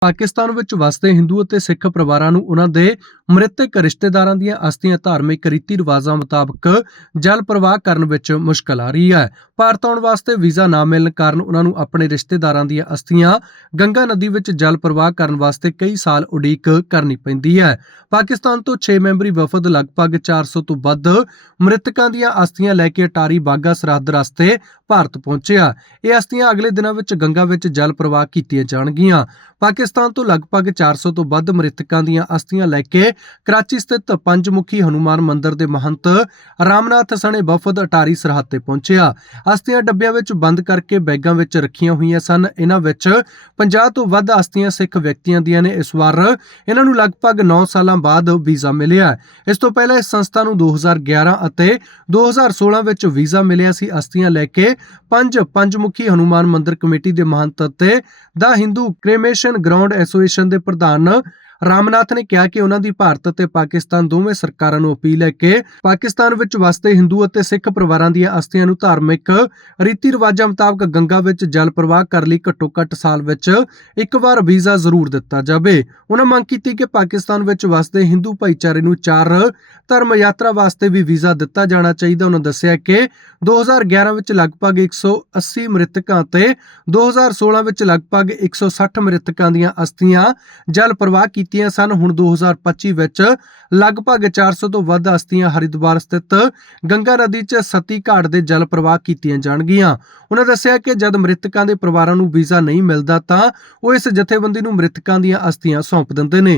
ਪਾਕਿਸਤਾਨ ਵਿੱਚ ਵਸਦੇ ਹਿੰਦੂ ਅਤੇ ਸਿੱਖ ਪਰਿਵਾਰਾਂ ਨੂੰ ਉਹਨਾਂ ਦੇ ਮ੍ਰਿਤਕ ਰਿਸ਼ਤੇਦਾਰਾਂ ਦੀਆਂ ਅਸਥੀਆਂ ਧਾਰਮਿਕ ਰੀਤੀ ਰਿਵਾਜਾਂ ਮੁਤਾਬਕ ਜਲ ਪ੍ਰਵਾਹ ਕਰਨ ਵਿੱਚ ਮੁਸ਼ਕਲ ਆ ਰਹੀ ਹੈ। ਭਾਰਤ ਆਉਣ ਵਾਸਤੇ ਵੀਜ਼ਾ ਨਾ ਮਿਲਣ ਕਾਰਨ ਉਹਨਾਂ ਨੂੰ ਆਪਣੇ ਰਿਸ਼ਤੇਦਾਰਾਂ ਦੀਆਂ ਅਸਥੀਆਂ ਗੰਗਾ ਨਦੀ ਵਿੱਚ ਜਲ ਪ੍ਰਵਾਹ ਕਰਨ ਵਾਸਤੇ ਕਈ ਸਾਲ ਉਡੀਕ ਕਰਨੀ ਪੈਂਦੀ ਹੈ। ਪਾਕਿਸਤਾਨ ਤੋਂ 6 ਮੈਂਬਰੀ ਵਫਦ ਲਗਭਗ 400 ਤੋਂ ਵੱਧ ਮ੍ਰਿਤਕਾਂ ਦੀਆਂ ਅਸਥੀਆਂ ਲੈ ਕੇ ਅਟਾਰੀ ਬਾਗਾ ਸਰਹੱਦ ਰਸਤੇ ਭਾਰਤ ਪਹੁੰਚਿਆ। ਇਹ ਅਸਥੀਆਂ ਅਗਲੇ ਦਿਨਾਂ ਵਿੱਚ ਗੰਗਾ ਵਿੱਚ ਜਲ ਪ੍ਰਵਾਹ ਕੀਤੀਆਂ ਜਾਣਗੀਆਂ। ਪਾਕਿਸਤਾਨ ਤੋਂ ਲਗਭਗ 400 ਤੋਂ ਵੱਧ ਮ੍ਰਿਤਕਾਂ ਦੀਆਂ ਅਸਥੀਆਂ ਲੈ ਕੇ ਕਰਾਚੀ ਸਥਿਤ ਪੰਜਮੁਖੀ ਹਨੂਮਾਨ ਮੰਦਿਰ ਦੇ ਮਹੰਤ ਰਾਮਨਾਥ ਸਣੇ ਵਫਦ ਅਟਾਰੀ ਸਰਹੱਦ ਤੇ ਪਹੁੰਚਿਆ। ਅਸਥੀਆਂ ਡੱਬਿਆਂ ਵਿੱਚ ਬੰਦ ਕਰਕੇ ਬੈਗਾਂ ਵਿੱਚ ਰੱਖੀਆਂ ਹੋਈਆਂ ਸਨ। ਇਹਨਾਂ ਵਿੱਚ 50 ਤੋਂ ਵੱਧ ਅਸਥੀਆਂ ਸਿੱਖ ਵਿਅਕਤੀਆਂ ਦੀਆਂ ਨੇ। ਇਸ ਵਾਰ ਇਹਨਾਂ ਨੂੰ ਲਗਭਗ 9 ਸਾਲਾਂ ਬਾਅਦ ਵੀਜ਼ਾ ਮਿਲਿਆ। ਇਸ ਤੋਂ ਪਹਿਲਾਂ ਇਸ ਸੰਸਥਾ ਨੂੰ 2011 ਅਤੇ 2016 ਵਿੱਚ ਵੀਜ਼ਾ ਮਿਲਿਆ ਸੀ। ਅਸਥੀਆਂ ਲੈ ਕੇ ਪੰਜ ਪੰਜਮੁਖੀ ਹਨੂਮਾਨ ਮੰਦਿਰ ਕਮੇਟੀ ਦੇ ਮਹੰਤ ਅਤੇ ਦਾ ਹਿੰਦੂ ਕ੍ਰੇਮੇਸ਼ਨ ਗਰਾਊਂਡ ਐਸੋਸੀਏਸ਼ਨ ਦੇ ਪ੍ਰਧਾਨ ਰਾਮਨਾਥ ਨੇ ਕਿਹਾ ਕਿ ਉਹਨਾਂ ਦੀ ਭਾਰਤ ਅਤੇ ਪਾਕਿਸਤਾਨ ਦੋਵੇਂ ਸਰਕਾਰਾਂ ਨੂੰ ਅਪੀਲ ਹੈ ਕਿ ਪਾਕਿਸਤਾਨ ਵਿੱਚ ਵਸਦੇ ਹਿੰਦੂ ਅਤੇ ਸਿੱਖ ਪਰਿਵਾਰਾਂ ਦੀਆਂ ਅਸਥੀਆਂ ਨੂੰ ਧਾਰਮਿਕ ਰੀਤੀ ਰਿਵਾਜਾਂ ਮੁਤਾਬਕ ਗੰਗਾ ਵਿੱਚ ਜਲ ਪ੍ਰਵਾਹ ਕਰਨ ਲਈ ਘੱਟੋ-ਘੱਟ ਸਾਲ ਵਿੱਚ ਇੱਕ ਵਾਰ ਵੀਜ਼ਾ ਜ਼ਰੂਰ ਦਿੱਤਾ ਜਾਵੇ। ਉਹਨਾਂ ਮੰਗ ਕੀਤੀ ਕਿ ਪਾਕਿਸਤਾਨ ਵਿੱਚ ਵਸਦੇ ਹਿੰਦੂ ਭਾਈਚਾਰੇ ਨੂੰ ਚਾਰ ਧਰਮ ਯਾਤਰਾ ਵਾਸਤੇ ਵੀ ਵੀਜ਼ਾ ਦਿੱਤਾ ਜਾਣਾ ਚਾਹੀਦਾ। ਉਹਨਾਂ ਦੱਸਿਆ ਕਿ 2011 ਵਿੱਚ ਲਗਭਗ 180 ਮ੍ਰਿਤਕਾਂ ਤੇ 2016 ਵਿੱਚ ਲਗਭਗ 160 ਮ੍ਰਿਤਕਾਂ ਦੀਆਂ ਅਸਥੀਆਂ ਜਲ ਪ੍ਰਵਾਹ ਕੀਤੀਆਂ ਸਨ। ਹੁਣ 2025 ਵਿੱਚ ਲਗਭਗ 400 ਤੋਂ ਵੱਧ ਅਸਥੀਆਂ ਹਰਿਦੁਆਰ ਸਥਿਤ ਗੰਗਾ ਨਦੀ 'ਚ ਸਤੀ ਘਾਟ ਦੇ ਜਲ ਪ੍ਰਵਾਹ ਕੀਤੀਆਂ ਜਾਣਗੀਆਂ। ਉਹਨਾਂ ਦੱਸਿਆ ਕਿ ਜਦ ਮ੍ਰਿਤਕਾਂ ਦੇ ਪਰਿਵਾਰਾਂ ਨੂੰ ਵੀਜ਼ਾ ਨਹੀਂ ਮਿਲਦਾ ਤਾਂ ਉਹ ਇਸ ਜਥੇਬੰਦੀ ਨੂੰ ਮ੍ਰਿਤਕਾਂ ਦੀਆਂ ਅਸਥੀਆਂ ਸੌਂਪ ਦਿੰਦੇ ਨੇ।